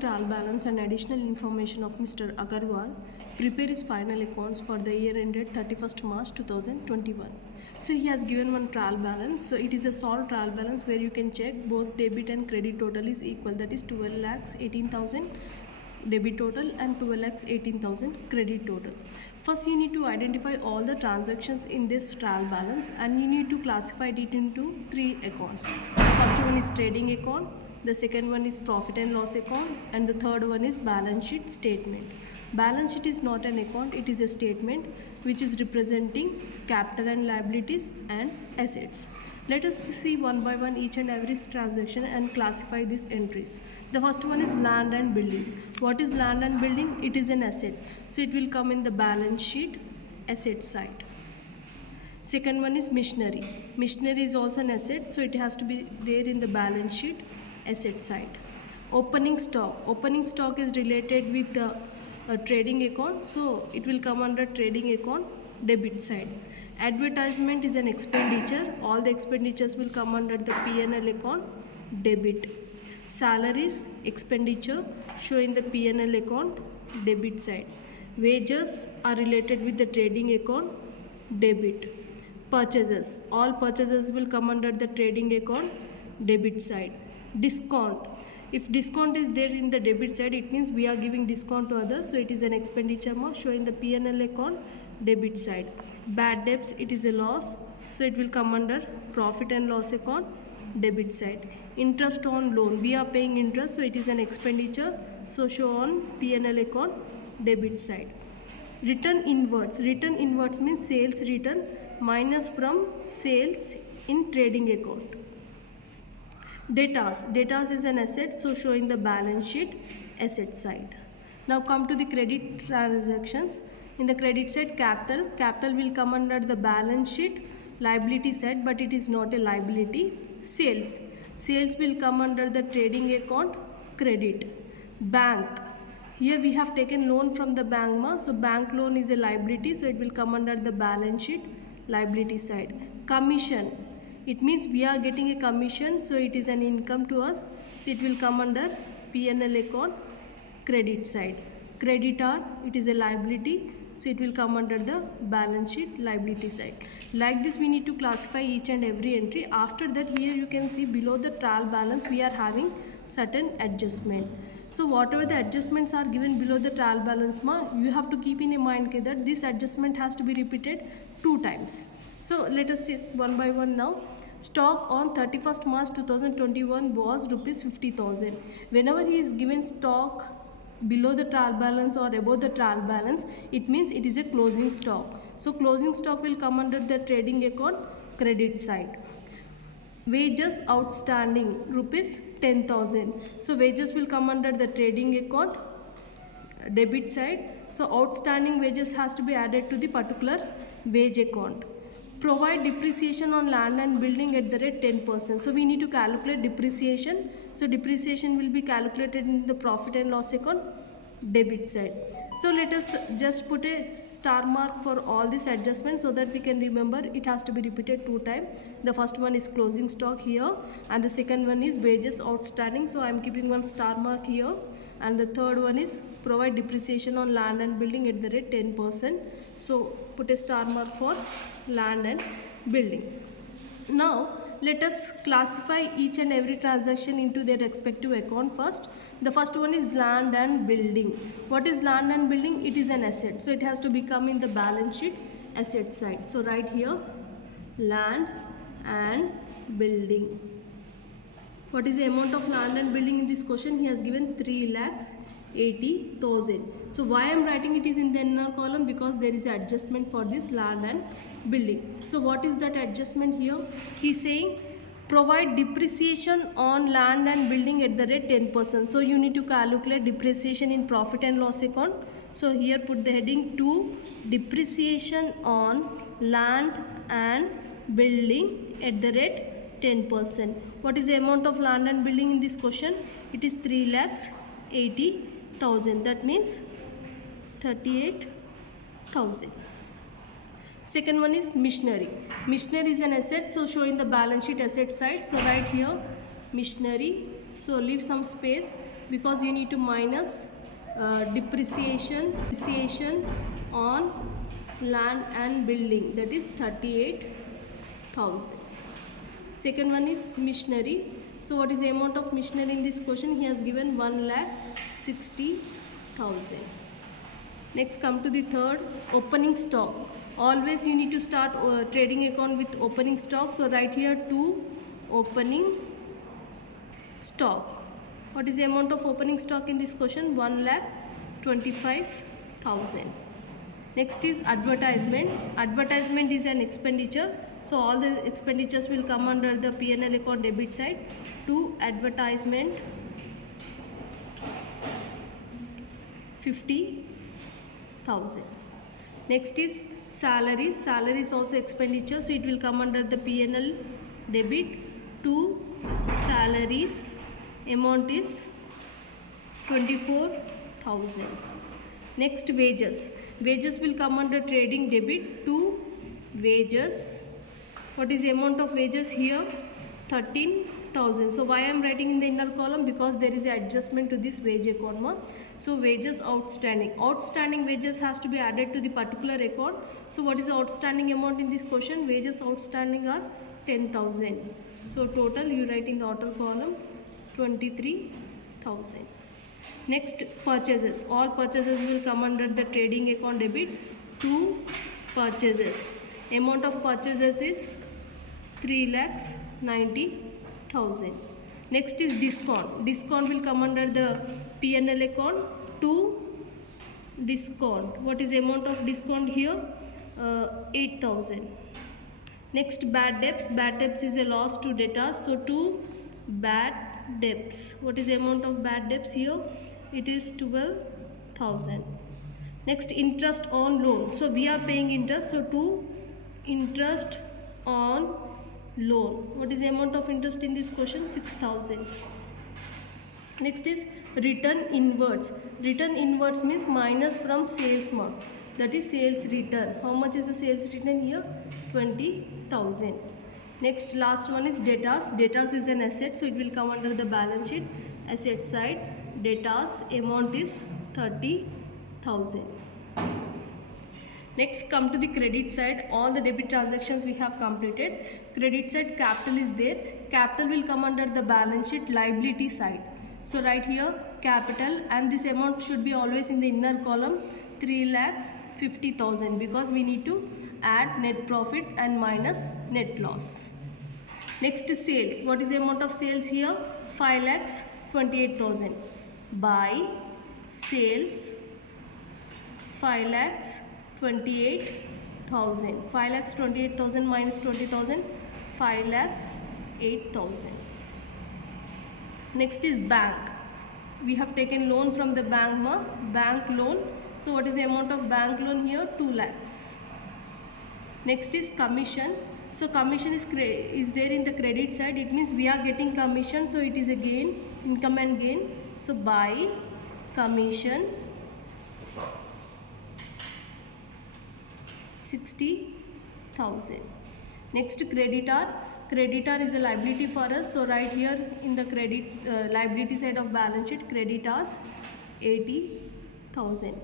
Trial balance and additional information of Mr. Agarwal prepare his final accounts for the year ended 31st March 2021. So he has given one trial balance. So it is a solved trial balance where you can check both debit and credit total is equal, that is 12 lakhs 18,000 debit total and 12 lakhs 18,000 credit total. First you need to identify all the transactions in this trial balance and you need to classify it into three accounts. The first one is trading account, the second one is profit and loss account, and the third one is balance sheet statement. Balance sheet is not an account, it is a statement which is representing capital and liabilities and assets. Let us see one by one each and every transaction and classify these entries. The first one is land and building. What is land and building? It is an asset. So it will come in the balance sheet asset side. Second one is machinery. Machinery is also an asset, so it has to be there in the balance sheet asset side. Opening stock. Opening stock is related with the trading account, so it will come under trading account debit side. Advertisement is an expenditure. All the expenditures will come under the P&L account debit. Salaries expenditure show in the P&L account debit side. Wages are related with the trading account debit. Purchases, all purchases will come under the trading account debit side. Discount, if discount is there in the debit side, it means we are giving discount to others, so it is an expenditure more showing the P&L account debit side. Bad debts, it is a loss, so it will come under profit and loss account debit side. Interest on loan, we are paying interest, so it is an expenditure, so show on P&L account debit side. Return inwards, return inwards means sales return minus from sales in trading account. Debtors, debtors is an asset, so showing the balance sheet asset side. Now come to the credit transactions. In the credit side, capital, capital will come under the balance sheet liability side, but it is not a liability. Sales, sales will come under the trading account credit. Bank, here we have taken loan from the bank, so bank loan is a liability, so it will come under the balance sheet liability side. Commission, it means we are getting a commission, so it is an income to us, so it will come under P&L account credit side. Creditor, it is a liability, so it will come under the balance sheet liability side. Like this we need to classify each and every entry. After that, here you can see below the trial balance we are having certain adjustment. So whatever the adjustments are given below the trial balance, you have to keep in your mind that this adjustment has to be repeated 2 times. So let us see one by one now. Stock on 31st March 2021 was rupees 50,000. Whenever he is given stock below the trial balance or above the trial balance, it means it is a closing stock. So closing stock will come under the trading account credit side. Wages outstanding rupees 10,000. So wages will come under the trading account debit side. So outstanding wages has to be added to the particular wage account. Provide depreciation on land and building at the rate 10%. So we need to calculate depreciation. So depreciation will be calculated in the profit and loss account debit side. So let us just put a star mark for all these adjustments so that we can remember it has to be repeated 2 times. The first one is closing stock here, and the second one is wages outstanding, so I am keeping one star mark here, and the third one is provide depreciation on land and building at the rate 10%. So put a star mark for land and building. Now let us classify each and every transaction into their respective account first. The first one is land and building. What is land and building? It is an asset, so it has to become in the balance sheet asset side. So right here, land and building. What is the amount of land and building in this question? He has given 3,80,000. So why I am writing it is in the inner column? Because there is an adjustment for this land and building. So what is that adjustment here? He is saying provide depreciation on land and building at the rate 10%. So you need to calculate depreciation in profit and loss account. So here put the heading 2, depreciation on land and building at the rate 10%. What is the amount of land and building in this question? It is 3,80,000. That means 38,000. Second one is machinery. Machinery is an asset, so showing the balance sheet asset side. So right here, machinery So leave some space because you need to minus depreciation on land and building, that is 38,000. Second one is machinery. So what is the amount of machinery in this question? He has given 1,60,000. Next, come to the third, opening stock. Always you need to start trading account with opening stock. So write here 2 opening stock. What is the amount of opening stock in this question? 1,25,000. Next is advertisement. Advertisement is an expenditure. So all the expenditures will come under the P&L account debit side. To advertisement 50,000. Next is salaries. Salaries also expenditure, so it will come under the P&L debit. To salaries amount is 24,000. Next, wages. Wages will come under trading debit. To wages, what is the amount of wages here? 13,000. So why I am writing in the inner column? Because there is an adjustment to this wage account. So wages outstanding. Outstanding wages has to be added to the particular account. So what is the outstanding amount in this question? Wages outstanding are 10,000. So total you write in the outer column 23,000. Next, purchases. All purchases will come under the trading account debit. To purchases. Amount of purchases is 3,90,000. Next is discount. Discount will come under the P&L account. To discount. What is the amount of discount here? 8,000. Next, bad debts. Bad debts is a loss to debtors. So to bad debts. What is the amount of bad debts here? It is 12,000. Next, interest on loan. So we are paying interest. So to interest on loan. What is the amount of interest in this question? 6,000. Next is return inwards. Return inwards means minus from sales mark. That is sales return. How much is the sales return here? 20,000. Next, last one is debtors. Debtors is an asset, so it will come under the balance sheet. Asset side, debtors amount is 30,000. Next, come to the credit side. All the debit transactions we have completed. Credit side, capital is there. Capital will come under the balance sheet, liability side. So right here, capital, and this amount should be always in the inner column, 3,50,000, because we need to add net profit and minus net loss. Next is sales. What is the amount of sales here? 5,28,000. By sales 5,28,000. 5,28,000 minus 20,000, 5,08,000. Next is bank. We have taken loan from the bank, bank loan. So what is the amount of bank loan here? 2 lakhs. Next is commission. So commission is there in the credit side. It means we are getting commission. So it is a gain, income and gain. So by commission 60,000. Next, creditor. Creditor is a liability for us. So right here in the credit liability side of balance sheet, creditors 80,000.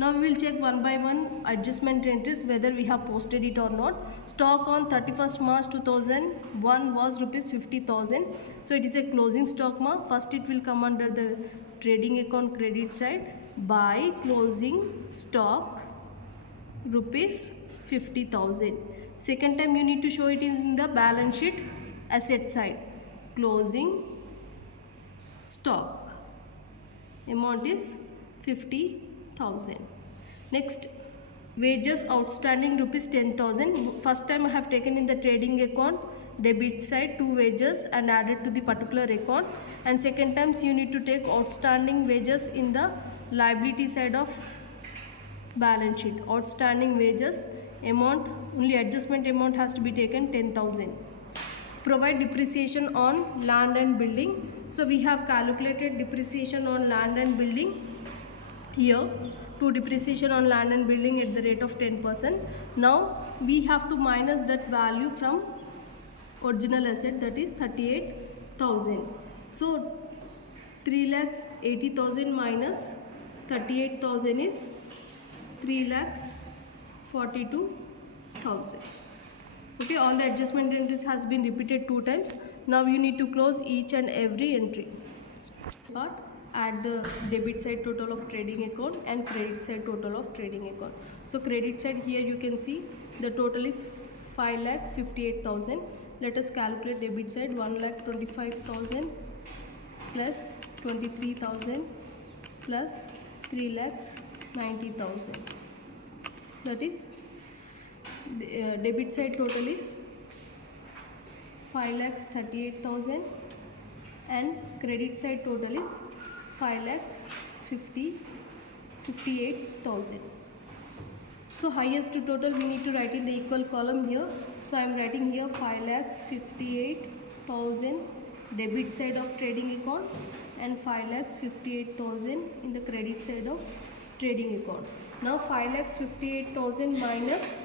Now we will check one by one adjustment entries whether we have posted it or not. Stock on 31st March 2001 was rupees 50,000. So it is a closing stock. First it will come under the trading account credit side. By closing stock rupees 50,000. Second time you need to show it in the balance sheet asset side. Closing stock amount is 50,000. Next, wages outstanding rupees 10,000. First time I have taken in the trading account debit side 2 wages and added to the particular account, and second times you need to take outstanding wages in the liability side of balance sheet. Outstanding wages amount, only adjustment amount has to be taken 10,000. Provide depreciation on land and building. So we have calculated depreciation on land and building here. To depreciation on land and building at the rate of 10%. Now we have to minus that value from original asset, that is 38,000. So 3,80,000 minus 38,000 is 3,42,000. Okay, all the adjustment entries has been repeated 2 times. Now you need to close each and every entry. Part, add the debit side total of trading account and credit side total of trading account. So credit side, here you can see the total is 5,58,000. Let us calculate debit side. 1,25,000 plus 23,000 plus 3,90,000. That is debit side total is 5,38,000 and credit side total is 5,58,000. So highest total we need to write in the equal column here. So I am writing here 5,58,000 debit side of trading account and 5,58,000 in the credit side of trading account. Now 5,58,000 minus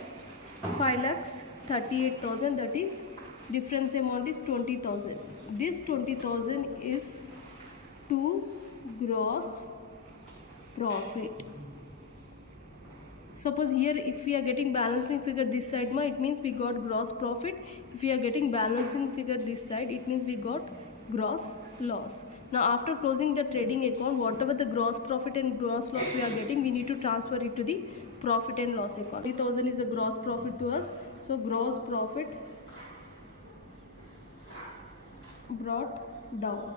5,38,000, that is difference amount is 20,000. This 20,000 is to gross profit. Suppose here if we are getting balancing figure this side, it means we got gross profit. If we are getting balancing figure this side, it means we got gross loss. Now after closing the trading account, whatever the gross profit and gross loss we are getting, we need to transfer it to the profit and loss account. 3,000 is a gross profit to us. So gross profit brought down.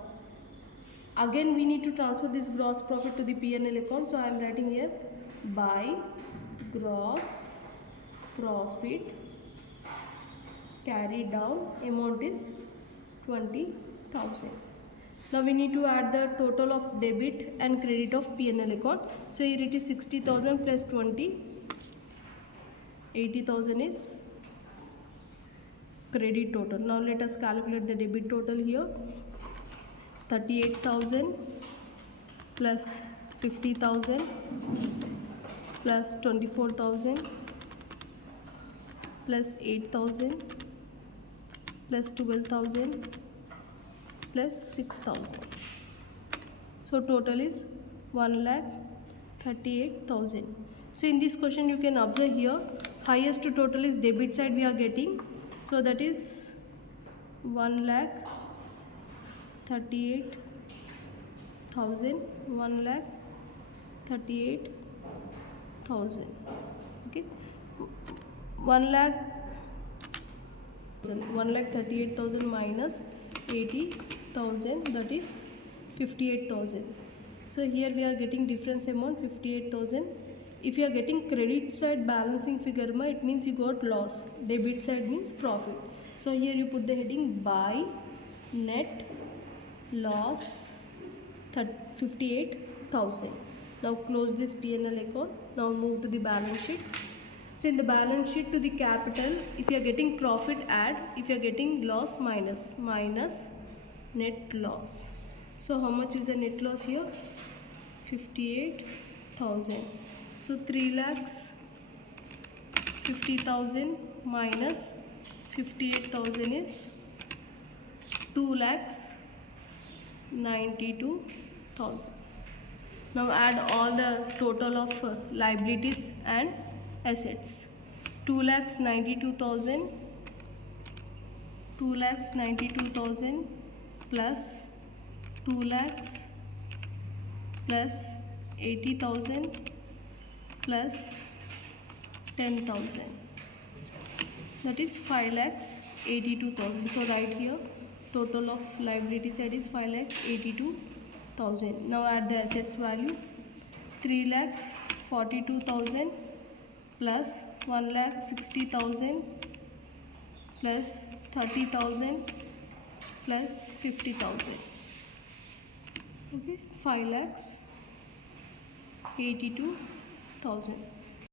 Again we need to transfer this gross profit to the P&L account. So I am writing here by gross profit carried down, amount is 20,000. Now we need to add the total of debit and credit of P&L account. So here it is 60,000 plus 20, 80,000 is credit total. Now let us calculate the debit total here. 38,000 plus 50,000 plus 24,000 plus 8,000 plus 12,000 plus 6,000. So total is 1,38,000. So in this question you can observe here highest total is debit side we are getting. So that is 1,38,000, 1,38,000. Okay, 1,38,000 minus 80,000, that is 58,000. So here we are getting difference amount 58,000. If you are getting credit side balancing figure, it means you got loss. Debit side means profit. So here you put the heading by net loss 58,000. Now close this P&L account. Now move to the balance sheet. So in the balance sheet, to the capital, if you are getting profit, add. If you are getting loss, minus net loss. So how much is the net loss here? 58,000. So 3,50,000 minus 58,000 is 2,92,000. Now add all the total of liabilities and assets. 2,92,000 plus 2 lakhs plus 80,000 plus 10,000, that is 5,82,000. So right here total of liability side is 5,82,000. Now add the assets value. 3,42,000 plus 1,60,000 plus 30,000 plus 50,000. Okay, 5,82,000.